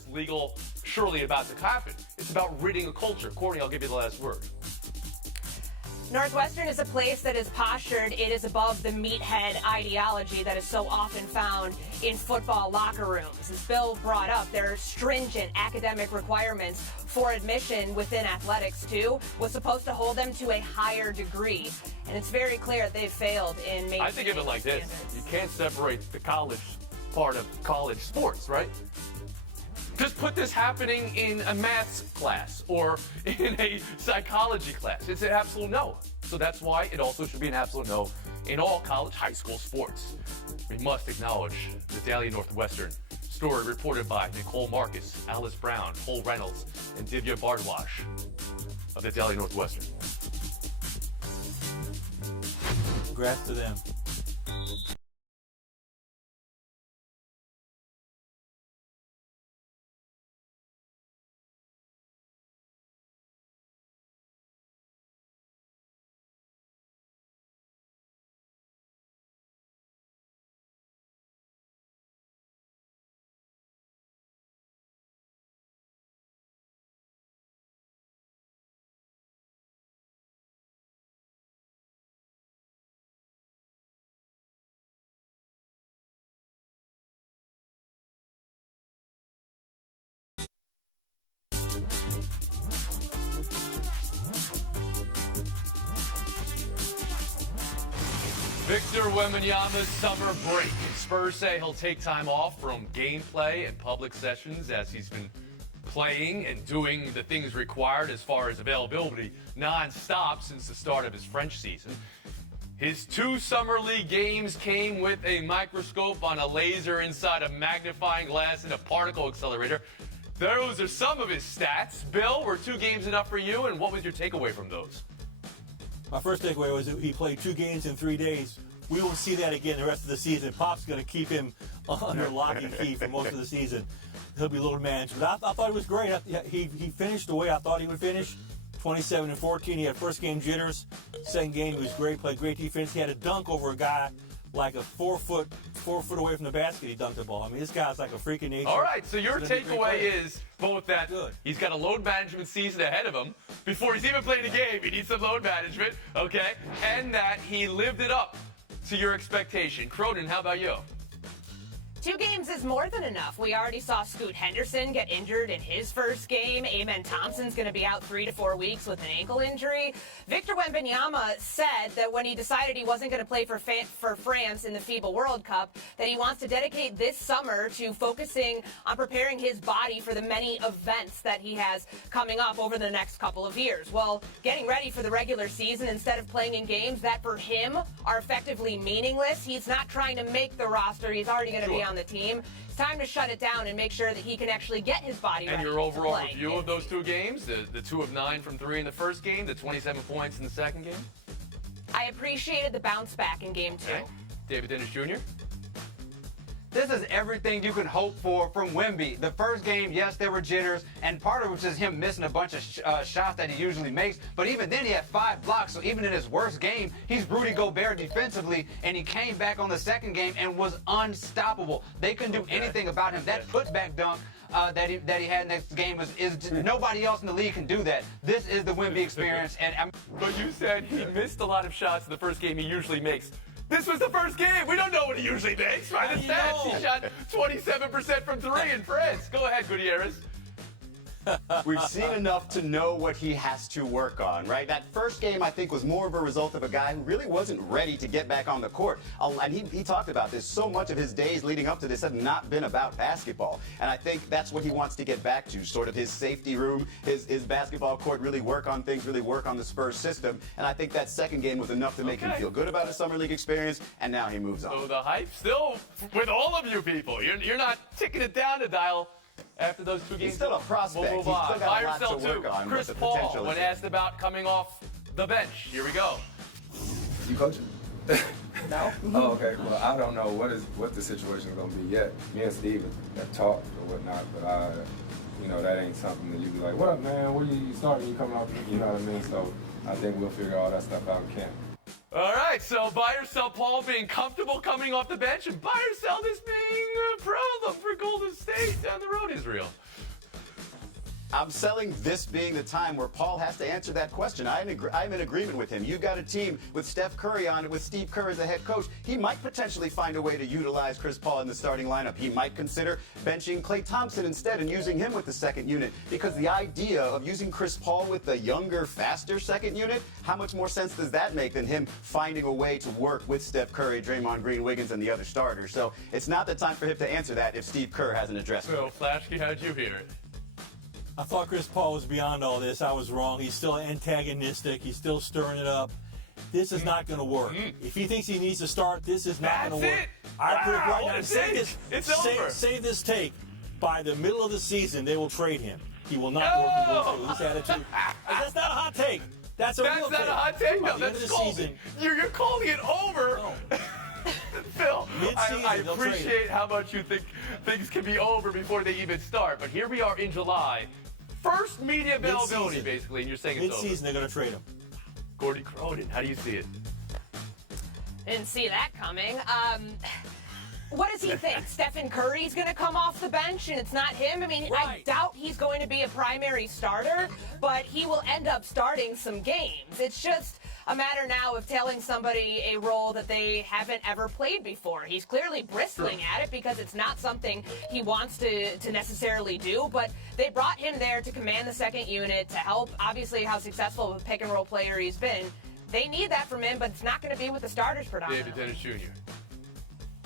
whatever's legal surely about to happen. It's about ridding a culture. Courtney, I'll give you the last word. Northwestern is a place that is postured. It is above the meathead ideology that is so often found in football locker rooms. As Bill brought up, there are stringent academic requirements for admission within athletics, too, was supposed to hold them to a higher degree. And it's very clear they've failed in making I think of it like this. You can't separate the college part of college sports, right? Just put this happening in a maths class or in a psychology class. It's an absolute no. So that's why it also should be an absolute no in all college high school sports. We must acknowledge the Daily Northwestern story reported by Nicole Marcus, Alice Brown, Cole Reynolds, and Divya Bardwash of the Daily Northwestern. Congrats to them. Victor Wembanyama's summer break. Spurs say he'll take time off from gameplay and public sessions as he's been playing and doing the things required as far as availability non-stop since the start of his French season. His 2 summer league games came with a microscope on a laser inside a magnifying glass and a particle accelerator. Those are some of his stats. Bill, were 2 games enough for you, and what was your takeaway from those? My first takeaway was that he played 2 games in 3 days. We won't see that again the rest of the season. Pop's going to keep him under lock and key for most of the season. He'll be load managed. But I thought it was great. He finished the way I thought he would finish. 27 and 14. He had first game jitters. Second game, he was great. Played great defense. He had a dunk over a guy like a 4 foot away from the basket. He dunked the ball. I mean, this guy's like a freak of nature. All right, so your takeaway is both that he's got a load management season ahead of him before he's even played a game. He needs some load management, okay? And that he lived it up to your expectation. Cronin, how about you? 2 games is more than enough. We already saw Scoot Henderson get injured in his first game. Amen Thompson's going to be out 3 to 4 weeks with an ankle injury. Victor Wembanyama said that when he decided he wasn't going to play for France in the FIBA World Cup, that he wants to dedicate this summer to focusing on preparing his body for the many events that he has coming up over the next couple of years. Well, getting ready for the regular season instead of playing in games that for him are effectively meaningless. He's not trying to make the roster. He's already going to be on the team. It's time to shut it down and make sure that he can actually get his body ready. And your overall review of those 2 games, the 2 of 9 from 3 in the first game, the 27 points in the second game? I appreciated the bounce back in game 2. Okay. David Dennis Jr.? This is everything you can hope for from Wemby. The first game, yes, there were jitters, and part of which is him missing a bunch of shots that he usually makes. But even then, he had 5 blocks. So even in his worst game, he's Rudy Gobert defensively, and he came back on the second game and was unstoppable. They couldn't do anything about him. That putback dunk that he had next game is nobody else in the league can do that. This is the Wemby experience. But you said he missed a lot of shots in the first game he usually makes. This was the first game. We don't know what he usually makes, right? The stats. He shot 27% from 3 in France. Go ahead, Gutierrez. We've seen enough to know what he has to work on, right? That first game, I think, was more of a result of a guy who really wasn't ready to get back on the court. And he talked about this. So much of his days leading up to this have not been about basketball. And I think that's what he wants to get back to, sort of his safety room, his basketball court, really work on things, really work on the Spurs system. And I think that second game was enough to make him feel good about his summer league experience, and now he moves on. So the hype still with all of you people. You're not ticking it down to dial after those 2 games. He's still a prospect. We'll move He's on. still got Buy a or lot sell to work on, Chris but the Paul, potential is when there. asked about coming off the bench. Here we go. You coaching? No. Oh, okay. Well, I don't know what the situation is going to be yet. Me and Steve have talked or whatnot, but that ain't something that you be like, what up, man? What you starting? You coming off? You know what I mean? So I think we'll figure all that stuff out in camp. All right, so buy or sell Paul being comfortable coming off the bench, and buy or sell this being a problem for Golden State down the road, Israel. I'm selling this being the time where Paul has to answer that question. I'm in agreement with him. You've got a team with Steph Curry on it, with Steve Kerr as the head coach. He might potentially find a way to utilize Chris Paul in the starting lineup. He might consider benching Klay Thompson instead and using him with the second unit, because the idea of using Chris Paul with the younger, faster second unit, how much more sense does that make than him finding a way to work with Steph Curry, Draymond Green, Wiggins, and the other starters? So it's not the time for him to answer that if Steve Kerr hasn't addressed it. So, Flashkey, how'd you hear it? I thought Chris Paul was beyond all this. I was wrong. He's still antagonistic. He's still stirring it up. This is not going to work. If he thinks he needs to start, this is not going to work. I predict right now. Say this take. By the middle of the season, they will trade him. He will not work with this attitude. That's not a hot take. That's a real take. That's not a hot take. No, By the end of the season, you're calling it over. No. Phil, Mid-season, I they'll trade appreciate how much you think things can be over before they even start, but here we are in July. First media availability, Mid-season. basically, and you're saying it's over. mid-season, they're going to trade him. Gordy Cronin, how do you see it? Didn't see that coming. What does he think? Stephen Curry's going to come off the bench and it's not him? I mean, I Right. doubt he's going to be a primary starter, but he will end up starting some games. It's just a matter now of telling somebody a role that they haven't ever played before. He's clearly bristling at it because it's not something he wants to necessarily do, but they brought him there to command the second unit, to help, obviously, how successful of a pick-and-roll player he's been. They need that from him, but it's not going to be with the starters predominantly. David Dennis Jr.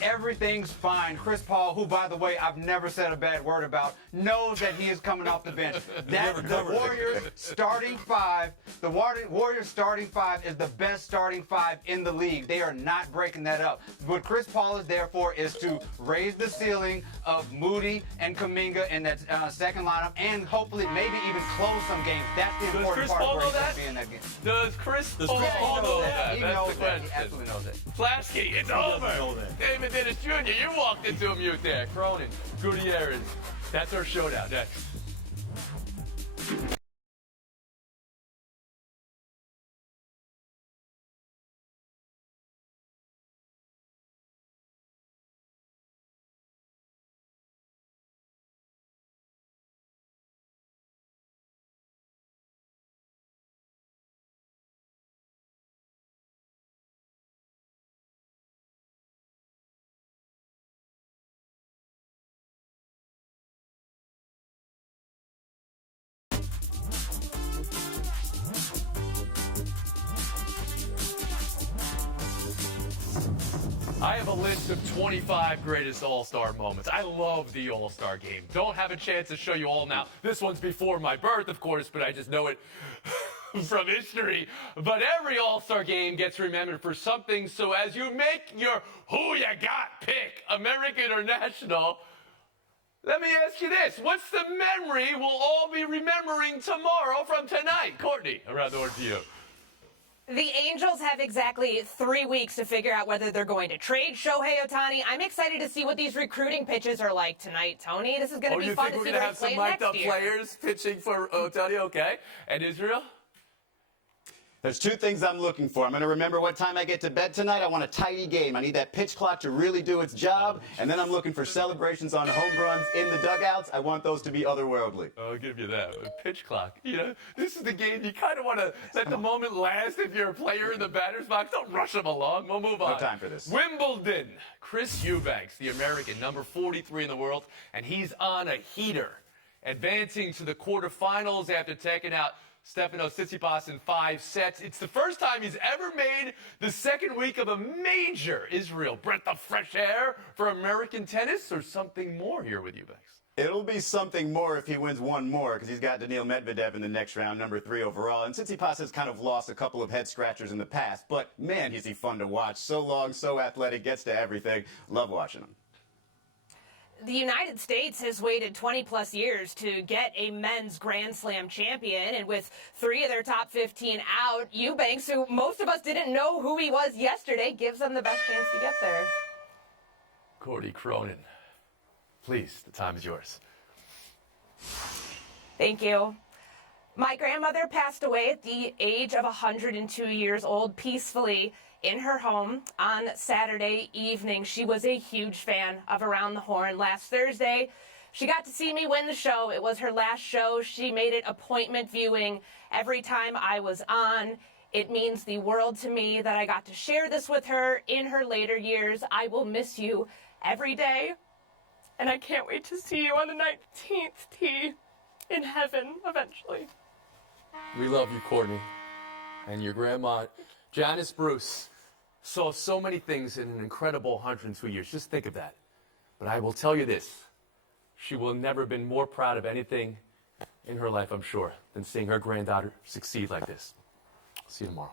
Everything's fine. Chris Paul, who, by the way, I've never said a bad word about, knows that he is coming off the bench. That the Warriors starting five, the Warriors starting five is the best starting five in the league. They are not breaking that up. What Chris Paul is there for is to raise the ceiling of Moody and Kuminga in that second lineup, and hopefully maybe even close some games. That's the important Chris part Paul of where he's know going that? to be in that game. Does Chris Paul Paul know that? He That's knows the that. He question. absolutely knows that. Flasky, it's He doesn't over. know that. David Dennis Jr., you walked into a mute there. Cronin, Gutierrez. That's our showdown next. I have a list of 25 greatest All-Star moments. I love the All-Star game. Don't have a chance to show you all now. This one's before my birth, of course, but I just know it from history. But every All-Star game gets remembered for something. So as you make your who you got pick, American or national, let me ask you this. What's the memory we'll all be remembering tomorrow from tonight? Courtney, around the horn to you. The Angels have exactly 3 weeks to figure out whether they're going to trade Shohei Ohtani. I'm excited to see what these recruiting pitches are like tonight, Tony. This is going to be you fun think to we're see going to where have he's some playing mic'd next up year. players pitching for Ohtani? Okay. And Israel? There's two things I'm looking for. I'm going to remember what time I get to bed tonight. I want a tidy game. I need that pitch clock to really do its job. And then I'm looking for celebrations on home runs in the dugouts. I want those to be otherworldly. I'll give you that. A pitch clock. You know, this is the game you kind of want to let the moment last if you're a player in the batter's box. Don't rush them along. We'll move on. No time for this. Wimbledon. Chris Eubanks, the American, number 43 in the world, and he's on a heater. Advancing to the quarterfinals after taking out Stefanos Tsitsipas in 5 sets. It's the first time he's ever made the second week of a major. Israel, breath of fresh air for American tennis, or something more here with Eubanks? It'll be something more if he wins one more, because he's got Daniil Medvedev in the next round, number 3 overall. And Tsitsipas has kind of lost a couple of head scratchers in the past, but man, is he fun to watch. So long, so athletic, gets to everything. Love watching him. The United States has waited 20-plus years to get a men's Grand Slam champion, and with 3 of their top 15 out, Eubanks, who most of us didn't know who he was yesterday, gives them the best chance to get there. Gordy Cronin, please, the time is yours. Thank you. My grandmother passed away at the age of 102 years old peacefully in her home on Saturday evening. She was a huge fan of Around the Horn. Last Thursday, She got to see me win the show. It was her last show. She made it appointment viewing every time I was on. It means the world to me that I got to share this with her in her later years. I will miss you every day. And I can't wait to see you on the 19th tee in heaven eventually. We love you, Courtney. And your grandma, Janice Bruce, saw so many things in an incredible 102 years. Just think of that. But I will tell you this. She will never have been more proud of anything in her life, I'm sure, than seeing her granddaughter succeed like this. See you tomorrow.